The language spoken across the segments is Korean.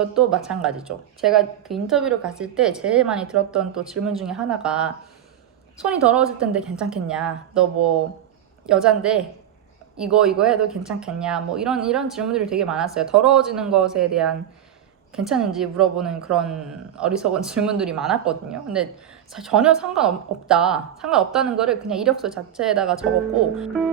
그것도 마찬가지죠. 제가 그 인터뷰를 갔을 때 제일 많이 들었던 또 질문 중에 하나가 손이 더러워질 텐데 괜찮겠냐? 너 뭐 여잔데 이거 해도 괜찮겠냐? 뭐 이런 질문들이 되게 많았어요. 더러워지는 것에 대한 괜찮은지 물어보는 그런 어리석은 질문들이 많았거든요. 근데 전혀 상관없다는 거를 그냥 이력서 자체에다가 적었고,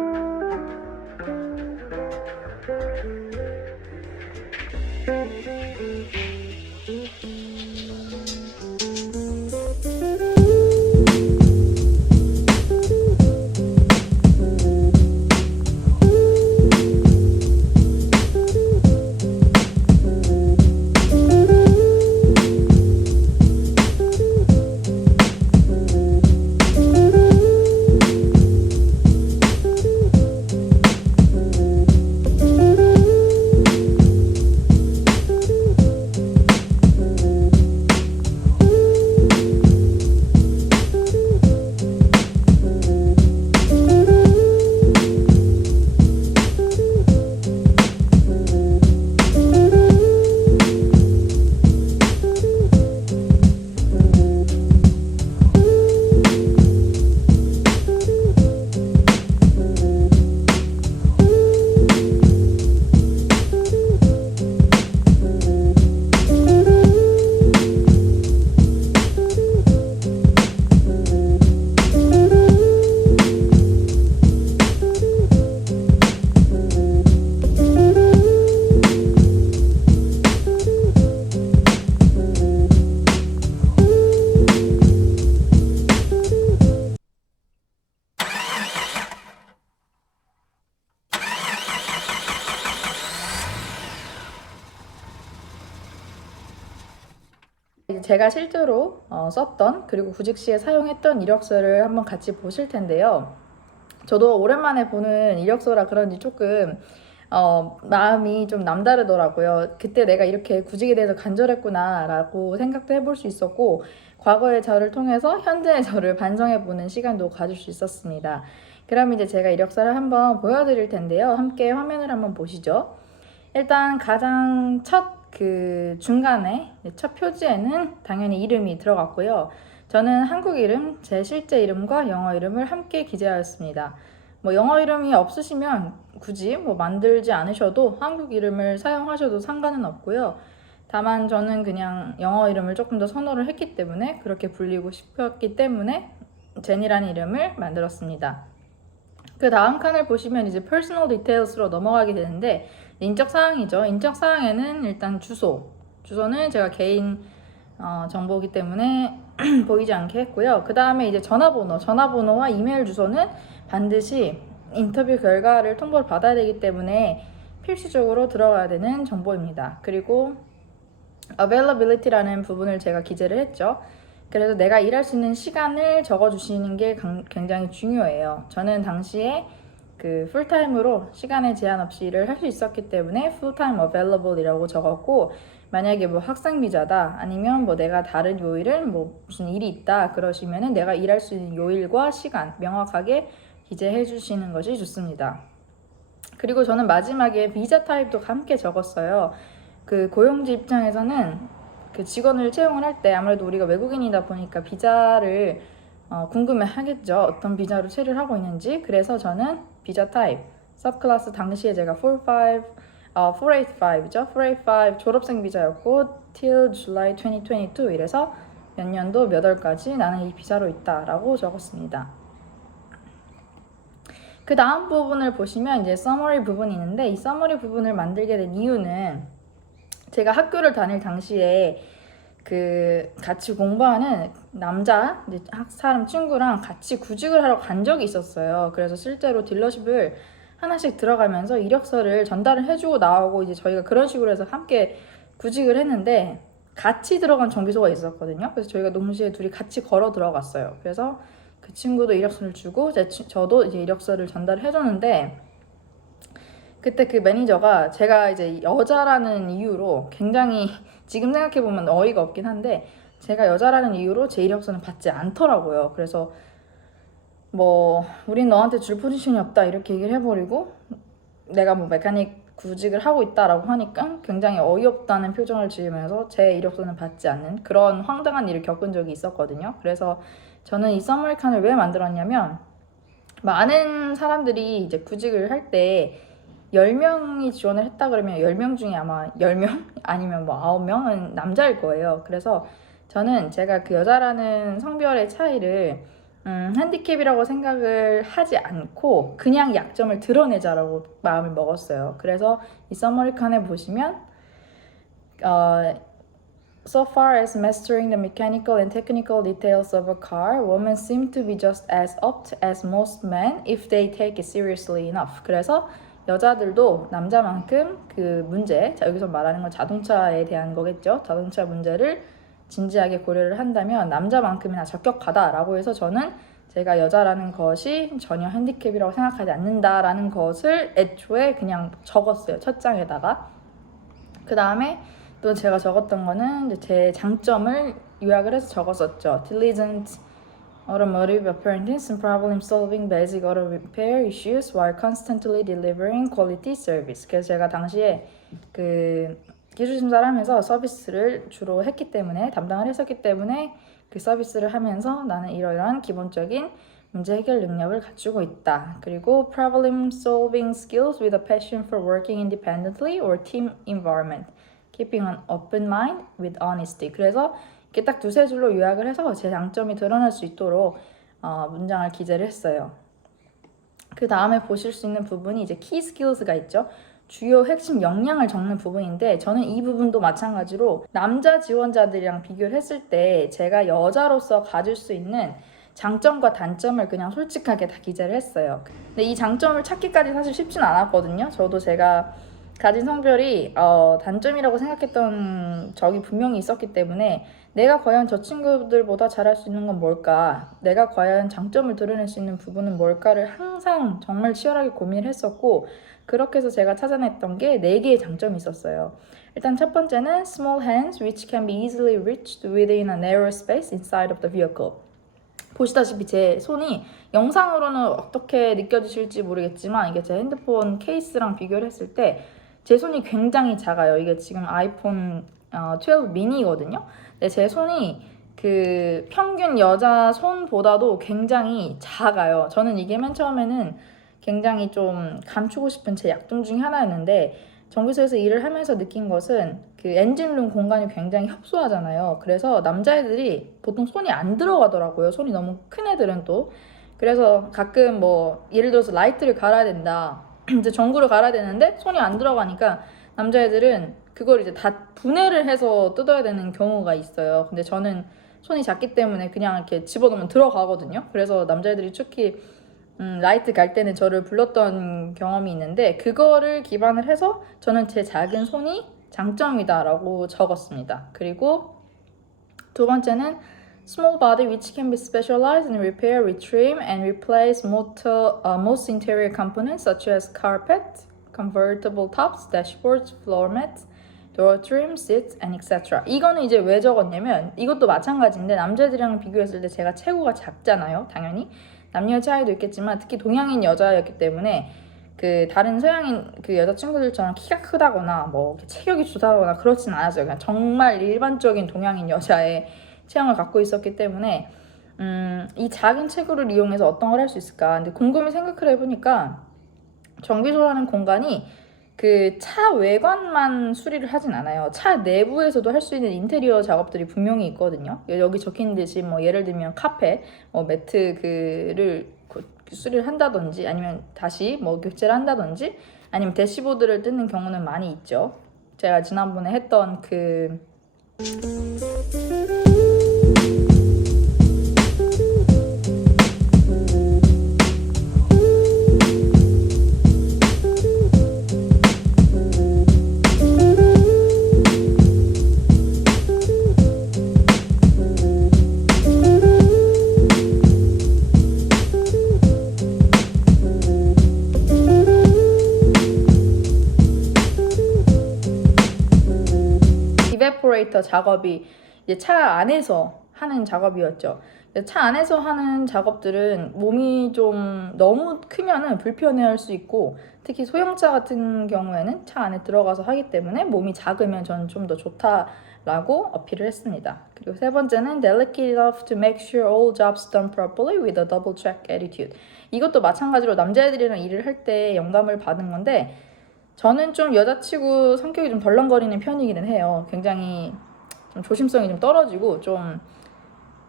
제가 실제로 썼던 그리고 구직 시에 사용했던 이력서를 한번 같이 보실 텐데요. 저도 오랜만에 보는 이력서라 그런지 조금 마음이 좀 남다르더라고요. 그때 내가 이렇게 구직에 대해서 간절했구나 라고 생각도 해볼 수 있었고, 과거의 저를 통해서 현재의 저를 반성해보는 시간도 가질 수 있었습니다. 그럼 이제 제가 이력서를 한번 보여드릴 텐데요. 함께 화면을 한번 보시죠. 일단 가장 첫 중간에 첫 표지에는 당연히 이름이 들어갔고요. 저는 한국 이름, 제 실제 이름과 영어 이름을 함께 기재하였습니다. 뭐 영어 이름이 없으시면 굳이 뭐 만들지 않으셔도 한국 이름을 사용하셔도 상관은 없고요. 다만 저는 그냥 영어 이름을 조금 더 선호를 했기 때문에, 그렇게 불리고 싶었기 때문에 제니라는 이름을 만들었습니다. 그 다음 칸을 보시면 이제 personal details로 넘어가게 되는데, 인적 사항이죠. 인적 사항에는 일단 주소는 제가 개인 정보이기 때문에 보이지 않게 했고요. 그 다음에 이제 전화번호와 이메일 주소는 반드시 인터뷰 결과를 통보를 받아야 되기 때문에 필수적으로 들어가야 되는 정보입니다. 그리고 availability라는 부분을 제가 기재를 했죠. 그래서 내가 일할 수 있는 시간을 적어주시는 게 굉장히 중요해요. 저는 당시에 풀타임으로 시간에 제한 없이 일을 할 수 있었기 때문에 full-time available이라고 적었고, 만약에 뭐 학생 비자다, 아니면 뭐 내가 다른 요일을 뭐 무슨 일이 있다 그러시면은 내가 일할 수 있는 요일과 시간 명확하게 기재해 주시는 것이 좋습니다. 그리고 저는 마지막에 비자 타입도 함께 적었어요. 고용주 입장에서는 직원을 채용을 할 때 아무래도 우리가 외국인이다 보니까 비자를 궁금해 하겠죠. 어떤 비자로 체류를 하고 있는지. 그래서 저는 비자 타입, 서브클래스 당시에 제가 485죠. 485 졸업생 비자였고 till July 2022 이래서 몇 년도 몇 월까지 나는 이 비자로 있다라고 적었습니다. 그 다음 부분을 보시면 이제 서머리 부분이 있는데, 이 서머리 부분을 만들게 된 이유는 제가 학교를 다닐 당시에 같이 공부하는 남자 사람 친구랑 같이 구직을 하러 간 적이 있었어요. 그래서 실제로 딜러십을 하나씩 들어가면서 이력서를 전달을 해주고 나오고, 이제 저희가 그런 식으로 해서 함께 구직을 했는데 같이 들어간 정비소가 있었거든요. 그래서 저희가 동시에 둘이 같이 걸어 들어갔어요. 그래서 그 친구도 이력서를 주고 저도 이제 이력서를 전달을 해줬는데, 그때 그 매니저가 제가 이제 여자라는 이유로 굉장히, 지금 생각해보면 어이가 없긴 한데, 제가 여자라는 이유로 제 이력서는 받지 않더라고요. 그래서 뭐 우린 너한테 줄 포지션이 없다 이렇게 얘기를 해버리고, 내가 뭐 메카닉 구직을 하고 있다라고 하니까 굉장히 어이없다는 표정을 지으면서 제 이력서는 받지 않는 그런 황당한 일을 겪은 적이 있었거든요. 그래서 저는 이 서머리칸을 왜 만들었냐면 많은 사람들이 이제 구직을 할 때 10명이 지원을 했다 그러면 10명 중에 아마 10명 아니면 뭐 9명은 남자일 거예요. 그래서 저는 제가 그 여자라는 성별의 차이를 핸디캡이라고 생각을 하지 않고 그냥 약점을 드러내자라고 마음을 먹었어요. 그래서 이 서머리 칸에 보시면 So far as mastering the mechanical and technical details of a car, women seem to be just as apt as most men if they take it seriously enough. 그래서 여자들도 남자만큼 그 문제, 자 여기서 말하는 건 자동차에 대한 거겠죠. 자동차 문제를 진지하게 고려를 한다면 남자만큼이나 적격하다라고 해서 저는 제가 여자라는 것이 전혀 핸디캡이라고 생각하지 않는다라는 것을 애초에 그냥 적었어요. 첫 장에다가. 그 다음에 또 제가 적었던 거는 이제 제 장점을 요약을 해서 적었었죠. Diligent automotive apprentice and problem solving basic auto repair issues while constantly delivering quality service. 그래서 제가 당시에 그 기술 심사를 하면서 서비스를 주로 했기 때문에 담당을 했었기 때문에 그 서비스를 하면서 나는 이러이러한 기본적인 문제 해결 능력을 갖추고 있다. 그리고 problem solving skills with a passion for working independently or team environment. Keeping an open mind with honesty. 그래서 이렇게 딱 두세 줄로 요약을 해서 제 장점이 드러날 수 있도록 문장을 기재를 했어요. 그 다음에 보실 수 있는 부분이 이제 key skills가 있죠. 주요 핵심 역량을 적는 부분인데 저는 이 부분도 마찬가지로 남자 지원자들이랑 비교를 했을 때 제가 여자로서 가질 수 있는 장점과 단점을 그냥 솔직하게 다 기재를 했어요. 근데 이 장점을 찾기까지 사실 쉽진 않았거든요. 저도 제가 가진 성별이 단점이라고 생각했던 적이 분명히 있었기 때문에 내가 과연 저 친구들보다 잘할 수 있는 건 뭘까? 내가 과연 장점을 드러낼 수 있는 부분은 뭘까를 항상 정말 치열하게 고민을 했었고 그렇게 해서 제가 찾아냈던 게 4개의 장점이 있었어요. 일단 첫 번째는 small hands which can be easily reached within a narrow space inside of the vehicle. 보시다시피 제 손이 영상으로는 어떻게 느껴지실지 모르겠지만 이게 제 핸드폰 케이스랑 비교를 했을 때 제 손이 굉장히 작아요. 이게 지금 아이폰 12 미니거든요. 근데 제 손이 그 평균 여자 손보다도 굉장히 작아요. 저는 이게 맨 처음에는 굉장히 좀 감추고 싶은 제 약점 중에 하나였는데 정비소에서 일을 하면서 느낀 것은 그 엔진룸 공간이 굉장히 협소하잖아요. 그래서 남자애들이 보통 손이 안 들어가더라고요. 손이 너무 큰 애들은 또. 그래서 가끔 뭐 예를 들어서 라이트를 갈아야 된다. 이제 전구를 갈아야 되는데 손이 안 들어가니까 남자애들은 그걸 이제 다 분해를 해서 뜯어야 되는 경우가 있어요. 근데 저는 손이 작기 때문에 그냥 이렇게 집어넣으면 들어가거든요. 그래서 남자애들이 특히 라이트 갈 때는 저를 불렀던 경험이 있는데 그거를 기반을 해서 저는 제 작은 손이 장점이다라고 적었습니다. 그리고 두 번째는 small body which can be specialized in repair, retrim, and replace most interior components such as carpet, convertible tops, dashboards, floor mats, door trim, seats, and etc. 이거는 이제 왜 적었냐면 이것도 마찬가지인데 남자들이랑 비교했을 때 제가 체구가 작잖아요. 당연히 남녀의 차이도 있겠지만 특히 동양인 여자였기 때문에 그 다른 서양인 그 여자친구들처럼 키가 크다거나 뭐 체격이 좋다거나 그렇진 않았어요. 그냥 정말 일반적인 동양인 여자의 체형을 갖고 있었기 때문에 이 작은 체구를 이용해서 어떤 걸 할 수 있을까? 근데 곰곰이 생각을 해보니까 정비소라는 공간이 그 차 외관만 수리를 하진 않아요. 차 내부에서도 할 수 있는 인테리어 작업들이 분명히 있거든요. 여기 적힌 듯이 뭐 예를 들면 카펫, 매트 그를 수리를 한다든지 아니면 다시 뭐 교체를 한다든지 아니면 대시보드를 뜯는 경우는 많이 있죠. 제가 지난번에 했던 그 이베포레이터 작업이 이제 차 안에서 하는 작업이었죠. 차 안에서 하는 작업들은 몸이 좀 너무 크면은 불편해할 수 있고, 특히 소형차 같은 경우에는 차 안에 들어가서 하기 때문에 몸이 작으면 저는 좀 더 좋다라고 어필을 했습니다. 그리고 세 번째는 delicate enough to make sure all jobs done properly with a double check attitude. 이것도 마찬가지로 남자애들이랑 일을 할 때 영감을 받은 건데, 저는 좀 여자치고 성격이 좀 덜렁거리는 편이기는 해요. 굉장히 좀 조심성이 좀 떨어지고 좀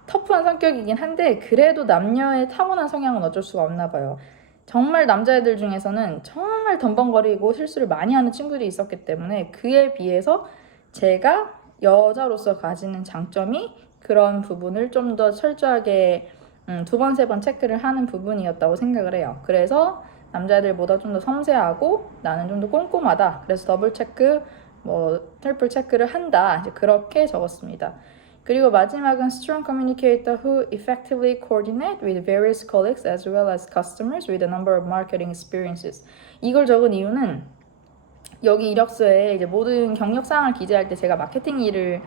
터프한 성격이긴 한데, 그래도 남녀의 타고난 성향은 어쩔 수가 없나 봐요. 정말 남자애들 중에서는 정말 덤벙거리고 실수를 많이 하는 친구들이 있었기 때문에, 그에 비해서 제가 여자로서 가지는 장점이 그런 부분을 좀 더 철저하게 두 번, 세 번 체크를 하는 부분이었다고 생각을 해요. 그래서 남자애들보다 좀 더 섬세하고 나는 좀 더 꼼꼼하다. 그래서 더블 체크, 트리플 체크를 한다. 이제 그렇게 적었습니다. 그리고 마지막은 strong communicator who effectively coordinate with various colleagues as well as customers with a number of marketing experiences. 이걸 적은 이유는 여기 이력서에 이제 모든 경력 사항을 기재할 때 제가 마케팅 일을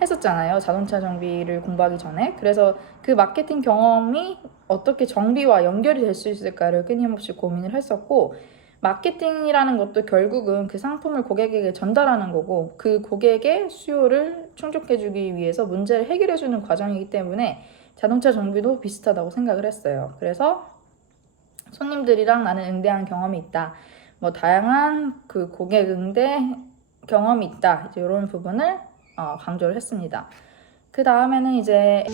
했었잖아요. 자동차 정비를 공부하기 전에. 그래서 그 마케팅 경험이 어떻게 정비와 연결이 될 수 있을까를 끊임없이 고민을 했었고, 마케팅이라는 것도 결국은 그 상품을 고객에게 전달하는 거고, 그 고객의 수요를 충족해주기 위해서 문제를 해결해주는 과정이기 때문에 자동차 정비도 비슷하다고 생각을 했어요. 그래서 손님들이랑 나는 응대한 경험이 있다. 다양한 그 고객 응대 경험이 있다. 이제 이런 부분을 강조를 했습니다. 그 다음에는 이제